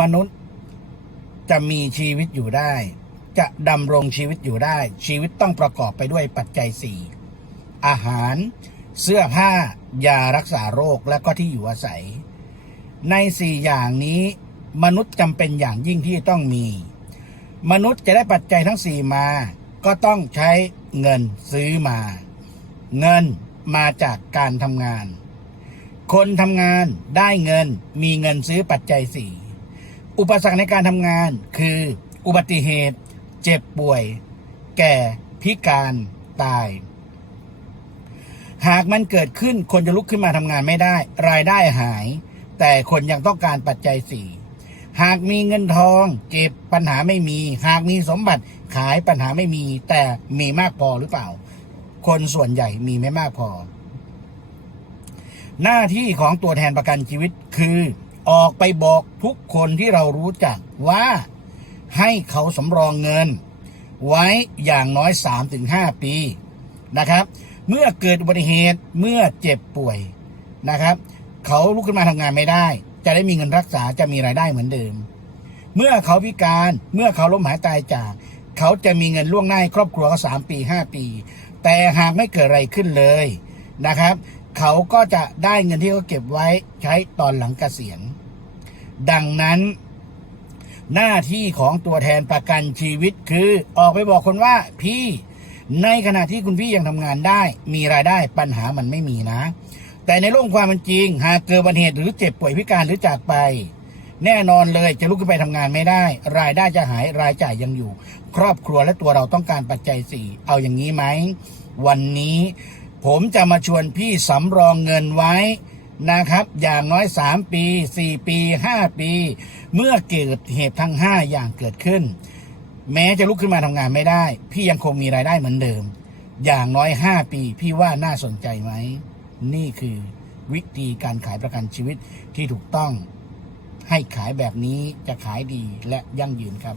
มนุษย์จะมีชีวิตอยู่ได้ จะดำรงชีวิตอยู่ได้ ชีวิตต้องประกอบไปด้วยปัจจัยสี่อาหาร เสื้อผ้ายารักษาโรคและก็ที่อยู่อาศัย ในสี่อย่างนี้มนุษย์จำเป็นอย่างยิ่งที่ต้องมี มนุษย์จะได้ปัจจัยทั้งสี่มา ก็ต้องใช้เงินซื้อมา เงินมาจากการทำงาน คนทำงานได้เงินมีเงินซื้อปัจจัยสี่ อุปสรรคในการทำงานคืออุบัติเหตุ เจ็บป่วย แก่พิการตาย หากมันเกิดขึ้นคนจะลุกขึ้นมาทำงานไม่ได้ รายได้หาย แต่คนยังต้องการปัจจัยสี่หากมีเงินทอง เก็บปัญหาไม่มี หากมีสมบัติขายปัญหาไม่มี แต่มีมากพอหรือเปล่า คนส่วนใหญ่มีไม่มากพอ หน้าที่ของตัวแทนประกันชีวิตคือ ออกไปบอกทุกคนที่เรารู้จักว่าให้เขาสำรองเงิน ไว้อย่างน้อย 3-5 ปีนะครับ เมื่อเกิดอุบัติเหตุเมื่อเจ็บป่วยนะครับ เขาลุกขึ้นมาทำงานไม่ได้ จะได้มีเงินรักษาจะมีรายได้เหมือนเดิม เมื่อเขาพิการเมื่อเขาล้มหายตายจาก เขาจะมีเงินล่วงหน้าให้ครอบครัวเขาสามปีห้าปี แต่หากไม่เกิดอะไรขึ้นเลยนะครับ เขาก็จะได้เงินที่เขาเก็บไว้ใช้ตอนหลังเกษียณ ดังนั้น หน้าที่ของตัวแทนประกันชีวิตคือออกไปบอกคนว่าพี่ในขณะที่คุณพี่ยังทำงานได้ มีรายได้ปัญหามันไม่มีนะ แต่ในโลกความเป็นจริง หากเกิดอุบัติเหตุหรือเจ็บป่วยพิการหรือจากไป แน่นอนเลยจะลุกขึ้นไปทำงานไม่ได้ รายได้จะหายรายจ่ายยังอยู่ ครอบครัวและตัวเราต้องการปัจจัยสี่เอาอย่างนี้ไหมวันนี้ ผมจะมาชวนพี่สำรองเงินไว้ นะครับ อย่างน้อย 3 ปี 4 ปี 5 ปี เมื่อเกิดเหตุทั้ง 5 อย่างเกิดขึ้น แม้จะลุกขึ้นมาทำงานไม่ได้ พี่ยังคงมีรายได้เหมือนเดิม อย่างน้อย 5 ปี พี่ว่าน่าสนใจไหม นี่คือวิธีการขายประกันชีวิตที่ถูกต้อง ให้ขายแบบนี้จะขายดีและยั่งยืนครับ